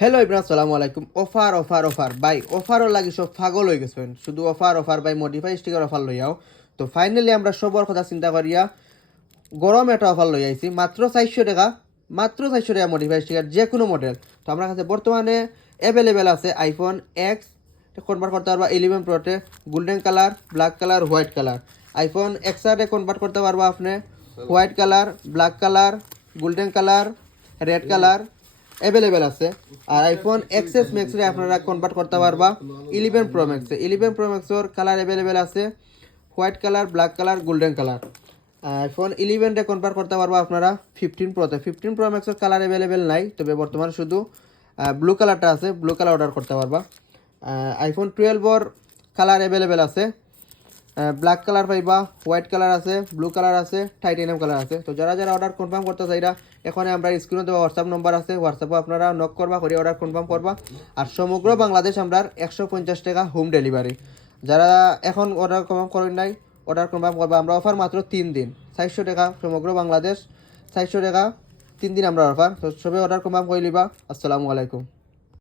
Hello Ibrahim, আসসালামু আলাইকুম। Offer offer offer ভাই, অফারও লাগি সব পাগল হয়ে গেছেন, শুধু অফার অফার ভাই। মডিফাই স্টিকার অফার লইয়াও তো ফাইনালি আমরা সবার কথা চিন্তা করিয়া গরম একটা অফার লই আইছি। মাত্র 400 টাকা, মাত্র 400 টাকা মডিফাই স্টিকার, যে কোনো মডেল। তো আমার কাছে বর্তমানে অ্যাভেলেবেল আছে আইফোন এক্স কনভার্ট করতে পারবা 11 প্রোতে, golden colour, black colour, white colour. IPhone এক্সারে কনভার্ট করতে পারবা আপনি white colour, black colour, golden colour, red colour available আছে। আর আইফোন এক্সএস ম্যাক্সে আপনারা কনভার্ট করতে পারবা 11 প্রো ম্যাক্সে। 11 প্রো ম্যাক্সের কালার অ্যাভেলেবেল আছে white colour, black colour, golden colour. IPhone 11 convert করতে পারবা আপনারা 15 প্রোতে। 15 প্রো ম্যাক্সের কালার অ্যাভেলেবেল নাই, তবে বর্তমানে শুধু ব্লু কালারটা আছে, ব্লু কালার অর্ডার করতে পারবা। আইফোন 12 কালার অ্যাভেলেবেল আছে, ব্ল্যাক কালার পাইবা, হোয়াইট কালার আছে, ব্লু কালার আছে, টাইটেনিয়াম কালার আছে। তো যারা যারা অর্ডার কনফার্ম করতে চাইরা এখানে আমরা স্ক্রিনে দেওয়া হোয়াটসঅ্যাপ নম্বর আছে, হোয়াটসঅ্যাপে আপনারা নক করবা করে অর্ডার কনফার্ম করবা। আর সমগ্র বাংলাদেশ আমরা 150 টাকা হোম ডেলিভারি। যারা এখন অর্ডার কনফার্ম করেন নাই, অর্ডার কনফার্ম করবা। আমরা অফার মাত্র 3 দিন, 400 টাকা সমগ্র বাংলাদেশ, 400 টাকা 3 দিন আমরা অফার। তো সবাই অর্ডার কনফার্ম করে লিবা। আসসালামু আলাইকুম।